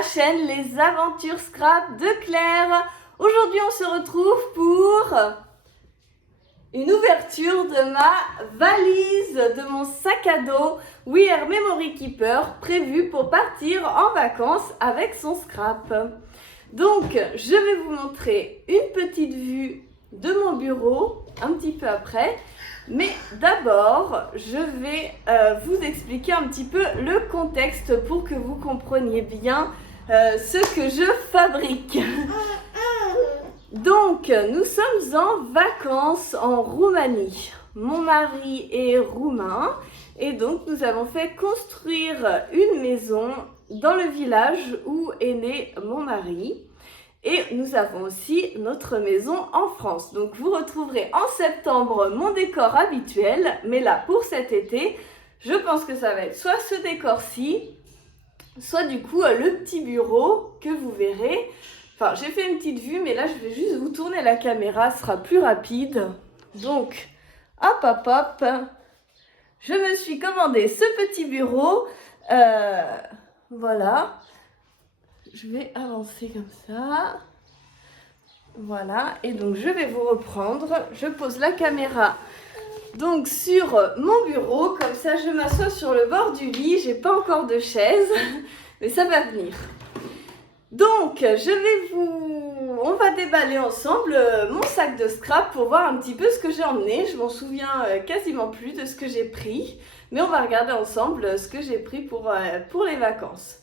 la chaîne Les Aventures Scrap de Claire. Aujourd'hui on se retrouve pour une ouverture de ma valise, de mon sac à dos We Are Memory Keeper, prévu pour partir en vacances avec son scrap. Donc je vais vous montrer une petite vue de mon bureau un petit peu après. Mais d'abord, je vais vous expliquer un petit peu le contexte pour que vous compreniez bien ce que je fabrique. Donc, nous sommes en vacances en Roumanie. Mon mari est roumain et donc nous avons fait construire une maison dans le village où est né mon mari. Et nous avons aussi notre maison en France. Donc vous retrouverez en septembre mon décor habituel. Mais là, pour cet été, je pense que ça va être soit ce décor-ci, soit du coup le petit bureau que vous verrez. Enfin, j'ai fait une petite vue, mais là, je vais juste vous tourner la caméra. Ce sera plus rapide. Donc, hop, hop, hop. Je me suis commandé ce petit bureau. Voilà. Je vais avancer comme ça. Voilà, et donc je vais vous reprendre. Je pose la caméra donc sur mon bureau. Comme ça, je m'assois sur le bord du lit. J'ai pas encore de chaise, mais ça va venir. Donc, on va déballer ensemble mon sac de scrap pour voir un petit peu ce que j'ai emmené. Je m'en souviens quasiment plus de ce que j'ai pris, mais on va regarder ensemble ce que j'ai pris pour les vacances.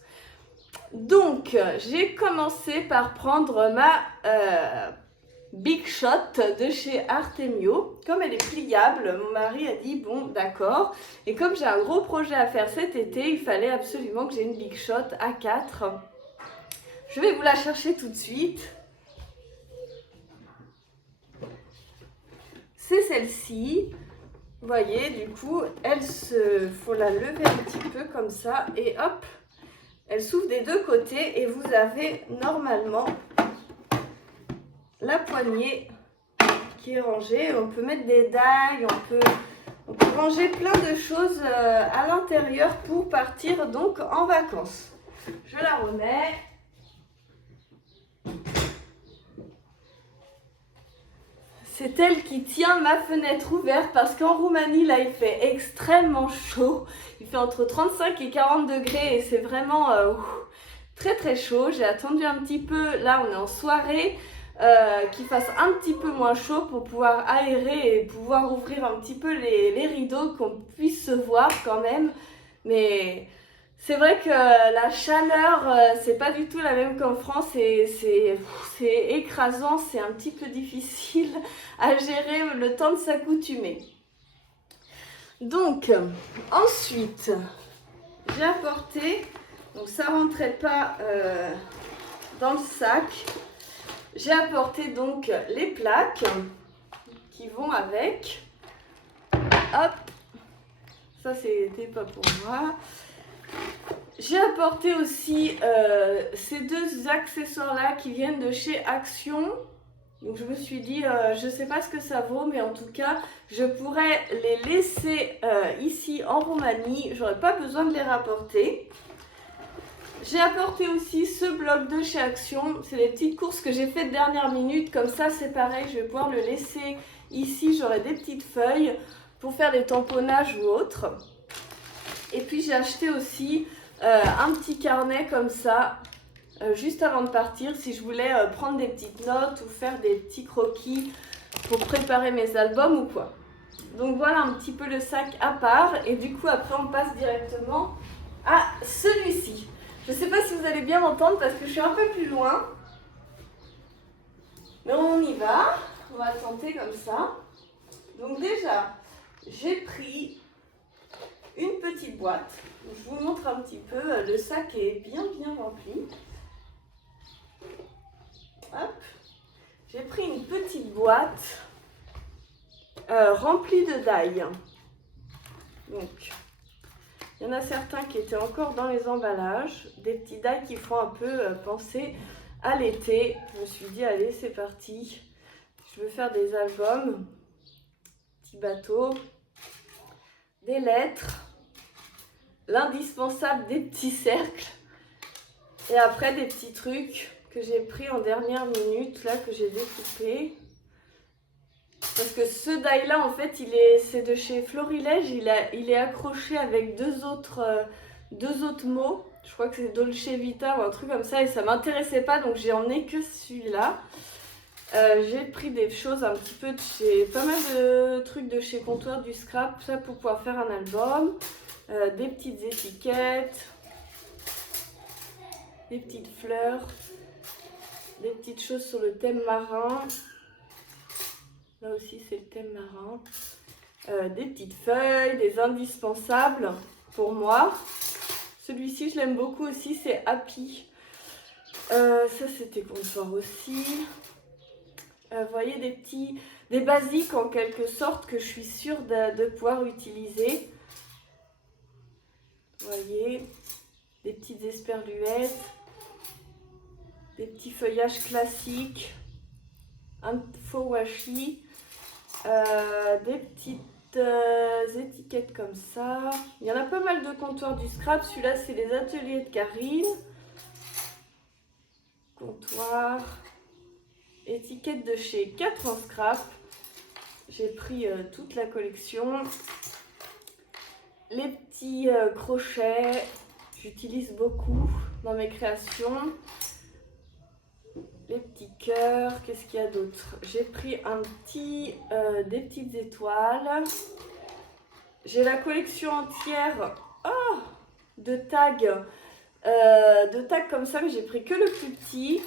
Donc, j'ai commencé par prendre ma Big Shot de chez Artemio. Comme elle est pliable, mon mari a dit bon d'accord. Et comme j'ai un gros projet à faire cet été, il fallait absolument que j'ai une Big Shot A4. Je vais vous la chercher tout de suite. C'est celle-ci. Vous voyez, du coup, faut la lever un petit peu comme ça et hop. Elle s'ouvre des deux côtés et vous avez normalement la poignée qui est rangée. On peut mettre des dagues, on peut ranger plein de choses à l'intérieur pour partir donc en vacances. Je la remets. C'est elle qui tient ma fenêtre ouverte parce qu'en Roumanie, là, il fait extrêmement chaud. Il fait entre 35 et 40 degrés et c'est vraiment très très chaud. J'ai attendu un petit peu, là on est en soirée, qu'il fasse un petit peu moins chaud pour pouvoir aérer et pouvoir ouvrir un petit peu les rideaux, qu'on puisse se voir quand même. Mais c'est vrai que la chaleur, c'est pas du tout la même qu'en France et c'est écrasant, c'est un petit peu difficile à gérer le temps de s'accoutumer. Donc, ensuite, j'ai apporté, donc ça rentrait pas dans le sac, j'ai apporté donc les plaques qui vont avec. Hop, ça c'était pas pour moi. J'ai apporté aussi ces deux accessoires-là qui viennent de chez Action. Donc je me suis dit, je ne sais pas ce que ça vaut, mais en tout cas, je pourrais les laisser ici en Roumanie. J'aurais pas besoin de les rapporter. J'ai apporté aussi ce bloc de chez Action. C'est les petites courses que j'ai faites dernière minute. Comme ça, c'est pareil, je vais pouvoir le laisser ici. J'aurai des petites feuilles pour faire des tamponnages ou autre. Et puis j'ai acheté aussi un petit carnet comme ça, juste avant de partir, si je voulais prendre des petites notes ou faire des petits croquis pour préparer mes albums ou quoi. Donc voilà un petit peu le sac à part et du coup après on passe directement à celui-ci. Je ne sais pas si vous allez bien m'entendre parce que je suis un peu plus loin. Mais on y va, on va tenter comme ça. Donc déjà, j'ai pris une petite boîte. Je vous montre un petit peu, le sac est bien rempli. Hop. J'ai pris une petite boîte remplie de die. Donc, il y en a certains qui étaient encore dans les emballages, des petits die qui font un peu penser à l'été. Je me suis dit, allez, c'est parti. Je veux faire des albums, petits bateaux, des lettres, l'indispensable des petits cercles. Et après des petits trucs que j'ai pris en dernière minute, là, que j'ai découpé. Parce que ce die là, en fait, c'est de chez Florilège. Il est accroché avec deux autres mots. Je crois que c'est Dolce Vita ou un truc comme ça. Et ça m'intéressait pas, donc j'ai emmené que celui-là. J'ai pris des choses un petit peu de chez... Pas mal de trucs de chez Comptoir du Scrap. Ça pour pouvoir faire un album. Des petites étiquettes. Des petites fleurs. Des petites choses sur le thème marin. Là aussi, c'est le thème marin. Des petites feuilles, des indispensables pour moi. Celui-ci, je l'aime beaucoup aussi, c'est Happy. Ça, c'était Comptoir aussi. Vous voyez, des basiques en quelque sorte que je suis sûre de pouvoir utiliser. Vous voyez, des petites esperluettes. Des petits feuillages classiques. Un faux washi. Des petites étiquettes comme ça. Il y en a pas mal de comptoirs du scrap. Celui-là, c'est les ateliers de Karine. Comptoir. Étiquette de chez 4 en scrap. J'ai pris toute la collection. Les petits crochets. J'utilise beaucoup dans mes créations. Les petits cœurs, qu'est-ce qu'il y a d'autre? J'ai pris des petites étoiles. J'ai la collection entière de tags. De tags comme ça, mais j'ai pris que le plus petit.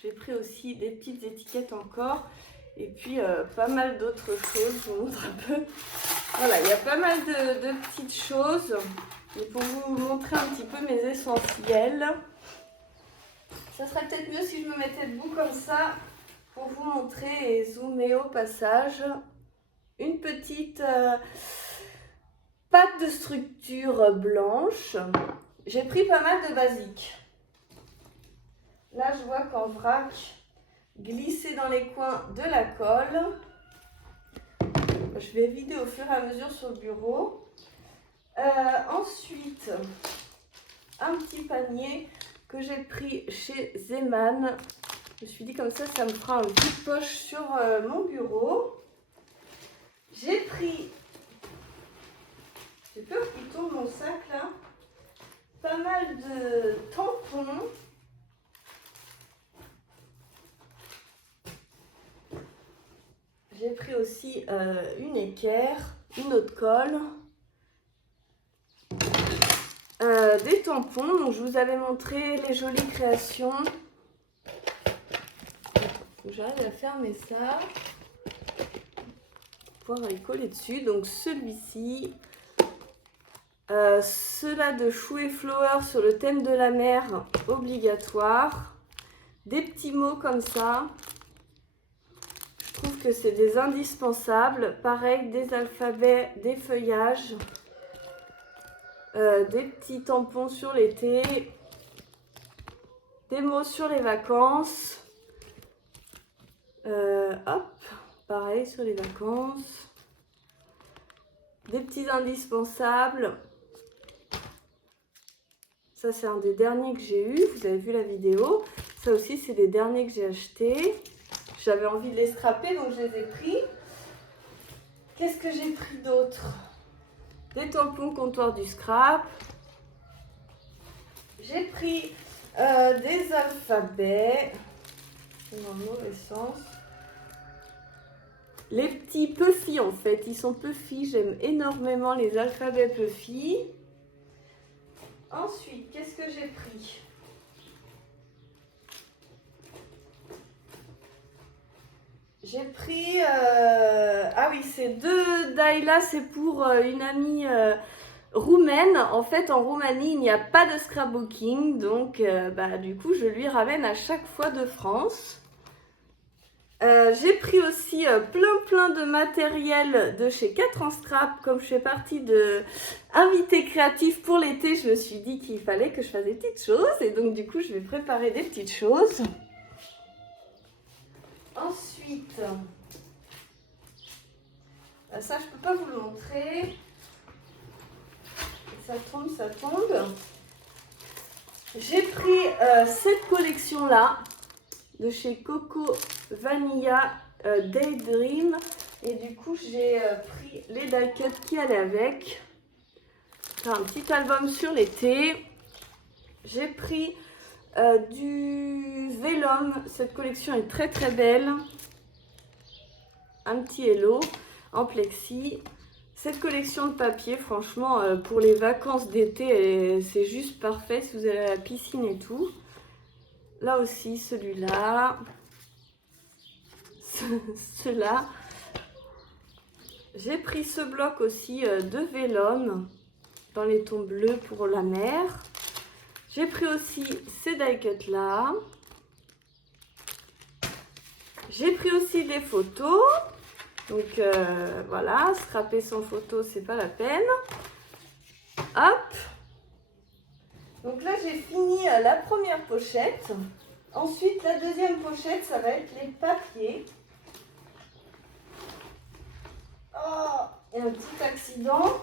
J'ai pris aussi des petites étiquettes encore. Et puis pas mal d'autres choses. Je vous montre un peu. Voilà, il y a pas mal de petites choses. Et pour vous montrer un petit peu mes essentiels, ça serait peut-être mieux si je me mettais debout comme ça pour vous montrer et zoomer au passage. Une petite pâte de structure blanche. J'ai pris pas mal de basiques. Là, je vois qu'en vrac, glisser dans les coins de la colle. Je vais vider au fur et à mesure sur le bureau. Ensuite, un petit panier que j'ai pris chez Zeman. Je me suis dit comme ça me fera une petite poche sur mon bureau. J'ai pris, j'ai peur qu'il tombe mon sac là, pas mal de tampons. J'ai pris aussi une équerre, une autre colle. Des tampons, donc je vous avais montré les jolies créations. J'arrive à fermer ça pour pouvoir y coller dessus. Donc celui-ci, ceux-là de Chou et Flower sur le thème de la mer, obligatoire. Des petits mots comme ça. Je trouve que c'est des indispensables. Pareil, des alphabets, des feuillages. Des petits tampons sur l'été, des mots sur les vacances, hop, pareil sur les vacances, des petits indispensables. Ça c'est un des derniers que j'ai eu, vous avez vu la vidéo. Ça aussi c'est des derniers que j'ai achetés. J'avais envie de les scraper donc je les ai pris. Qu'est-ce que j'ai pris d'autre? Des tampons comptoir du scrap. J'ai pris des alphabets. C'est dans le mauvais sens. Les petits Puffy en fait. Ils sont Puffy. J'aime énormément les alphabets Puffy. Ensuite, qu'est-ce que j'ai pris? J'ai pris... ah oui, c'est deux die là. C'est pour une amie... roumaine. En fait, en Roumanie, il n'y a pas de scrapbooking, donc du coup, je lui ramène à chaque fois de France. J'ai pris aussi plein de matériel de chez 4 en scrap. Comme je fais partie de Invité Créatif pour l'été, je me suis dit qu'il fallait que je fasse des petites choses. Et donc, du coup, je vais préparer des petites choses. Ensuite, ça, je ne peux pas vous le montrer. ça tombe, ça tombe. J'ai pris cette collection-là de chez Coco Vanilla Daydream. Et du coup, j'ai pris les die-cuts qui allaient avec. Un petit album sur l'été. J'ai pris du vélum. Cette collection est très très belle. Un petit hello en plexi. Cette collection de papier, franchement, pour les vacances d'été, c'est juste parfait si vous allez à la piscine et tout. Là aussi, celui-là. Ceux-là. J'ai pris ce bloc aussi de vélum dans les tons bleus pour la mer. J'ai pris aussi ces die-cuts là. J'ai pris aussi des photos. Donc voilà, scraper sans photo, c'est pas la peine. Hop. Donc là, j'ai fini la première pochette. Ensuite, la deuxième pochette, ça va être les papiers. Oh, et un petit accident.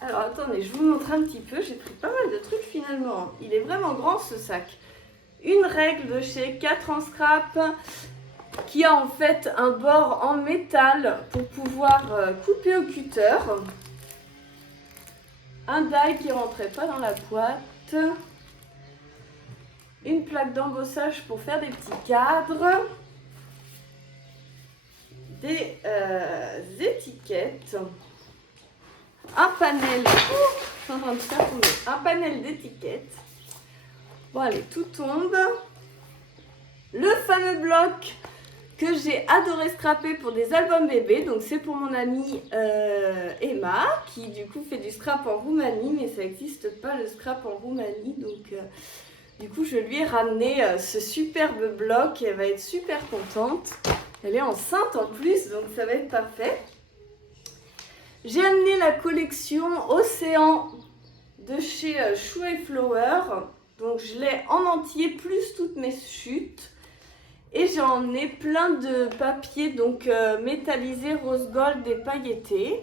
Alors attendez, je vous montre un petit peu. J'ai pris pas mal de trucs finalement. Il est vraiment grand ce sac. Une règle de chez 4 en scrap qui a en fait un bord en métal pour pouvoir couper au cutter. Un die qui ne rentrait pas dans la boîte. Une plaque d'embossage pour faire des petits cadres. Des étiquettes. Un panel. Un panel d'étiquettes. Bon allez, tout tombe. Le fameux bloc que j'ai adoré scraper pour des albums bébés. Donc c'est pour mon amie Emma qui du coup fait du scrap en Roumanie, mais ça n'existe pas le scrap en Roumanie. Donc du coup je lui ai ramené ce superbe bloc et elle va être super contente. Elle est enceinte en plus, donc ça va être parfait. J'ai amené la collection Océan de chez Shoe & Flower. Donc je l'ai en entier plus toutes mes chutes. Et j'ai emmené plein de papiers donc métallisés, rose gold et pailletés.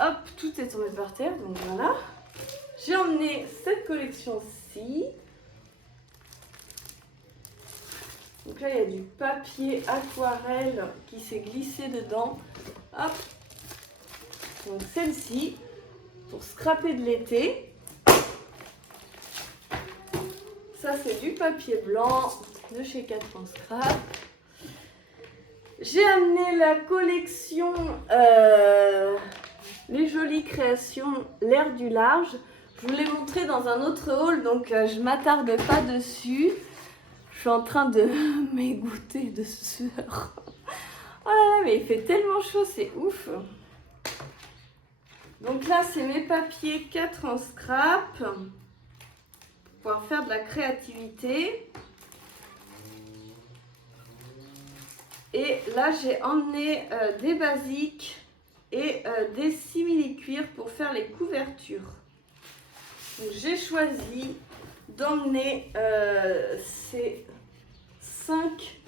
Hop, tout est tombé par terre, donc voilà. J'ai emmené cette collection-ci. Donc là, il y a du papier aquarelle qui s'est glissé dedans. Hop. Donc celle-ci, pour scraper de l'été. Ça, c'est du papier blanc de chez 4 en scrap. J'ai amené la collection Les Jolies Créations, l'air du large. Je vous l'ai montré dans un autre haul, donc je ne m'attarde pas dessus. Je suis en train de m'égoutter de sueur. Oh là là, mais il fait tellement chaud, c'est ouf. Donc là, c'est mes papiers 4 en scrap. Pouvoir faire de la créativité. Et là j'ai emmené des basiques et des simili-cuir pour faire les couvertures. J'ai choisi d'emmener ces 5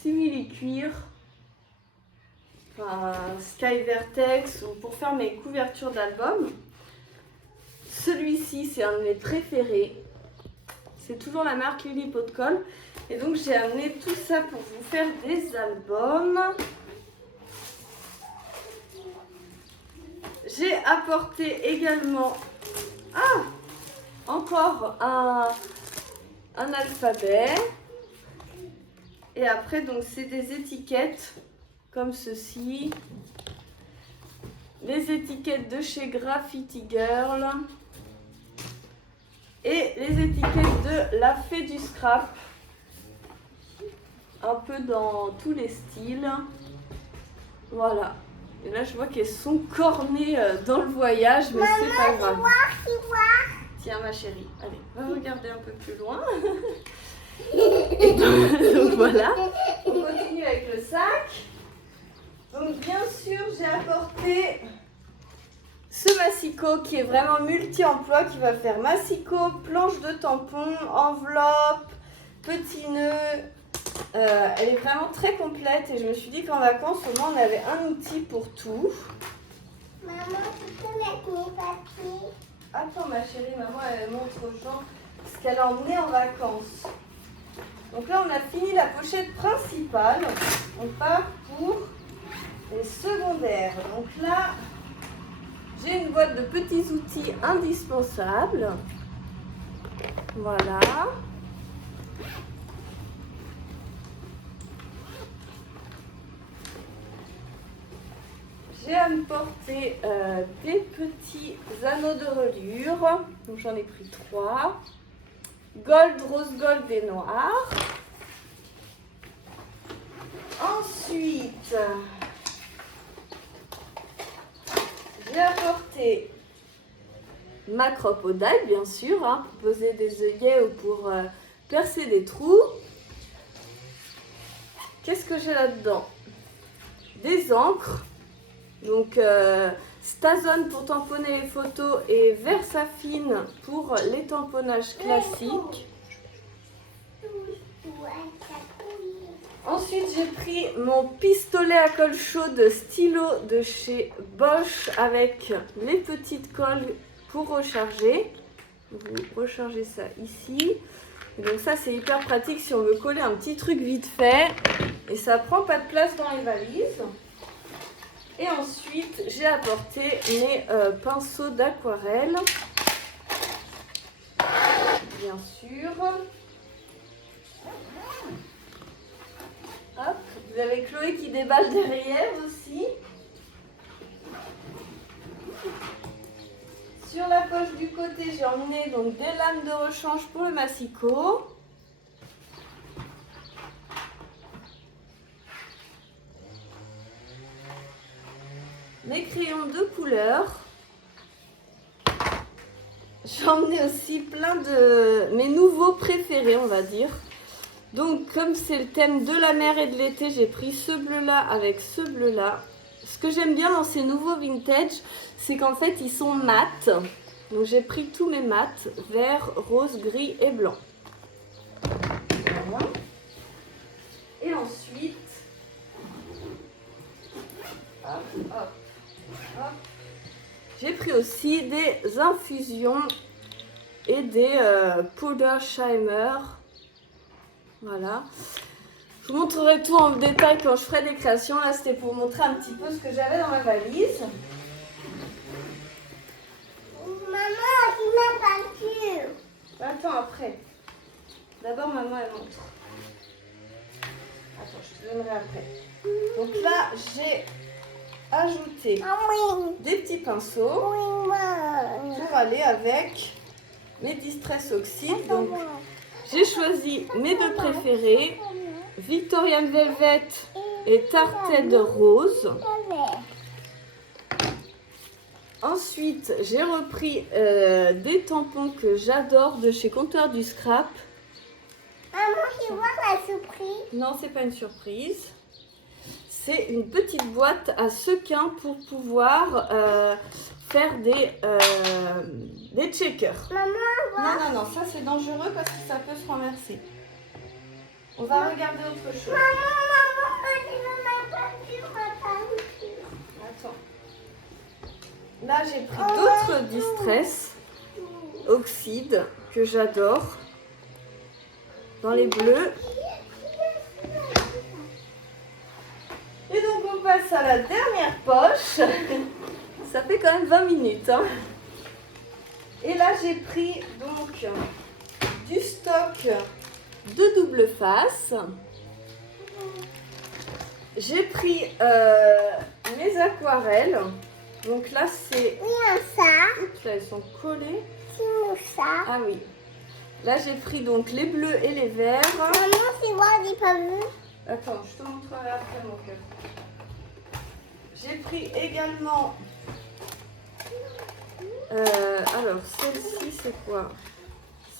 simili-cuir, enfin, Sky Vertex, ou pour faire mes couvertures d'album. Celui-ci c'est un de mes préférés. C'est toujours la marque Lily Pot de Colle. Et donc j'ai amené tout ça pour vous faire des albums. J'ai apporté également encore un alphabet. Et après donc c'est des étiquettes comme ceci. Les étiquettes de chez Graffiti Girl. Et les étiquettes de La Fée du Scrap, un peu dans tous les styles. Voilà. Et là, je vois qu'elles sont cornées dans le voyage, mais c'est pas grave. Tiens, ma chérie, allez, va regarder un peu plus loin. Et donc voilà, on continue avec le sac. Donc bien sûr, j'ai apporté ce massicot qui est vraiment multi-emploi, qui va faire massicot, planche de tampon, enveloppe, petit nœud. Elle est vraiment très complète et je me suis dit qu'en vacances, au moins, on avait un outil pour tout. Maman, tu peux mettre mes papiers? Attends ma chérie, maman elle montre aux gens ce qu'elle a emmené en vacances. Donc là on a fini la pochette principale. On part pour les secondaires. Donc là j'ai une boîte de petits outils indispensables. Voilà. J'ai à me porter des petits anneaux de reliure. Donc j'en ai pris 3. Gold, rose gold et noir. Ensuite, j'ai apporté ma crocodile, bien sûr, hein, pour poser des œillets ou pour percer des trous. Qu'est-ce que j'ai là-dedans? Des encres. Donc Stazone pour tamponner les photos et Versafine pour les tamponnages classiques. Ensuite j'ai pris mon pistolet à colle chaude stylo de chez Bosch avec les petites colles pour recharger. Vous rechargez ça ici. Et donc ça c'est hyper pratique si on veut coller un petit truc vite fait. Et ça prend pas de place dans les valises. Et ensuite, j'ai apporté mes pinceaux d'aquarelle, bien sûr. Hop, vous avez Chloé qui déballe derrière aussi. Sur la poche du côté, j'ai emmené donc des lames de rechange pour le massicot. Mes crayons de couleur. J'ai emmené aussi plein de mes nouveaux préférés, on va dire. Donc, comme c'est le thème de la mer et de l'été, j'ai pris ce bleu-là avec ce bleu-là. Ce que j'aime bien dans ces nouveaux vintage, c'est qu'en fait, ils sont mat. Donc, j'ai pris tous mes mats, vert, rose, gris et blanc. Voilà. Et ensuite, hop, hop. J'ai pris aussi des infusions et des powder shimmer. Voilà. Je vous montrerai tout en détail quand je ferai des créations. Là, c'était pour vous montrer un petit peu ce que j'avais dans ma valise. Maman, c'est ma peinture. Attends, après. D'abord, maman, elle montre. Attends, je te donnerai après. Donc là, j'ai ajouté des petits pinceaux pour aller avec mes Distress Oxide. Donc, j'ai choisi mes deux préférés, Victorian Velvet et Tarted Rose. Ensuite, j'ai repris des tampons que j'adore de chez Comptoir du Scrap. Maman, tu vois la surprise? Non, c'est pas une surprise. C'est une petite boîte à sequins pour pouvoir faire des checkers. Maman, Non, non, non, ça c'est dangereux parce que ça peut se renverser. On va regarder autre chose. maman, ma peinture. Attends. Là, j'ai pris d'autres Distress Oxide que j'adore. Dans les bleus. Et donc, on passe à la dernière poche. Ça fait quand même 20 minutes. Hein. Et là, j'ai pris donc du stock de double face. J'ai pris mes aquarelles. Donc là, c'est... ça. Oups, là, elles sont collées. Ça. Ah oui. Là, j'ai pris donc les bleus et les verts. Maman, c'est moi, j'ai pas vu. Attends, je te montrerai après mon cœur. J'ai pris également... alors, celle-ci, c'est quoi?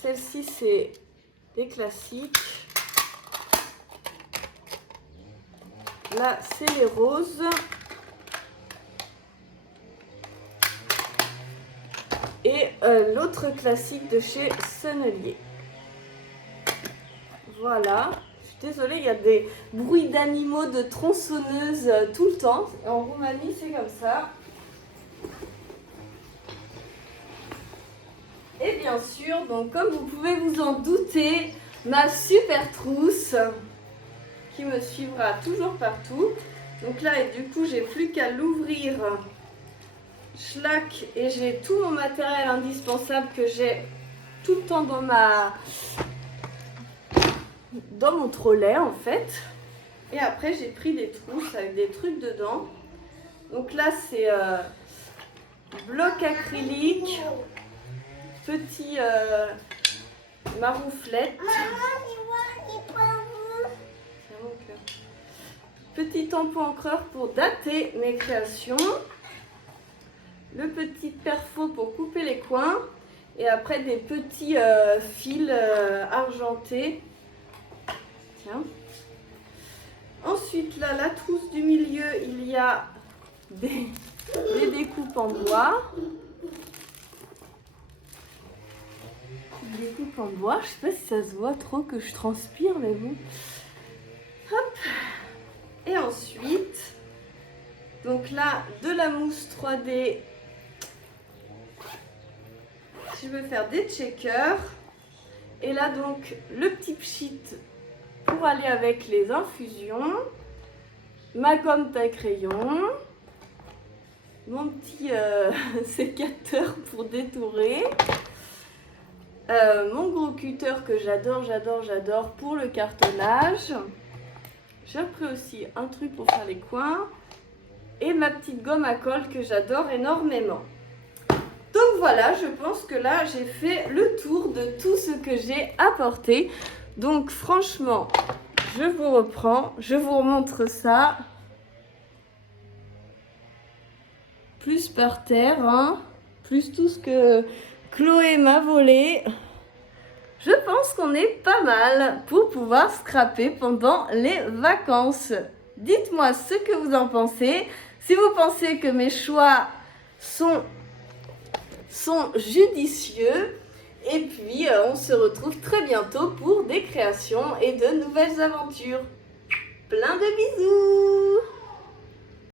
Celle-ci, c'est des classiques. Là, c'est les roses. l'autre classique de chez Sennelier. Voilà. Je suis désolée, il y a des bruits d'animaux, de tronçonneuses tout le temps. En Roumanie, c'est comme ça. Et bien sûr, donc comme vous pouvez vous en douter, ma super trousse qui me suivra toujours partout. Donc là, et du coup, j'ai plus qu'à l'ouvrir. Schlack, et j'ai tout mon matériel indispensable que j'ai tout le temps dans mon trolley en fait. Et après, j'ai pris des trousses avec des trucs dedans. Donc là, c'est bloc acrylique, petit marouflette. Petit tampon encreur pour dater mes créations. Le petit perfo pour couper les coins. Et après des petits fils argentés. Tiens. Ensuite, là, la trousse du milieu, il y a des découpes en bois. Des découpes en bois. Je sais pas si ça se voit trop que je transpire, mais bon. Hop. Et ensuite, donc là, de la mousse 3D. Je veux faire des checkers. Et là, donc, le petit pchit pour aller avec les infusions. Ma gomme taille crayon. Mon petit sécateur pour détourer. Mon gros cutter que j'adore pour le cartonnage. J'ai pris aussi un truc pour faire les coins. Et ma petite gomme à colle que j'adore énormément. Donc voilà, je pense que là, j'ai fait le tour de tout ce que j'ai apporté. Donc franchement, je vous reprends, je vous remontre ça. Plus par terre, hein, plus tout ce que Chloé m'a volé. Je pense qu'on est pas mal pour pouvoir scraper pendant les vacances. Dites-moi ce que vous en pensez. Si vous pensez que mes choix sont judicieux. Et puis, on se retrouve très bientôt pour des créations et de nouvelles aventures. Plein de bisous!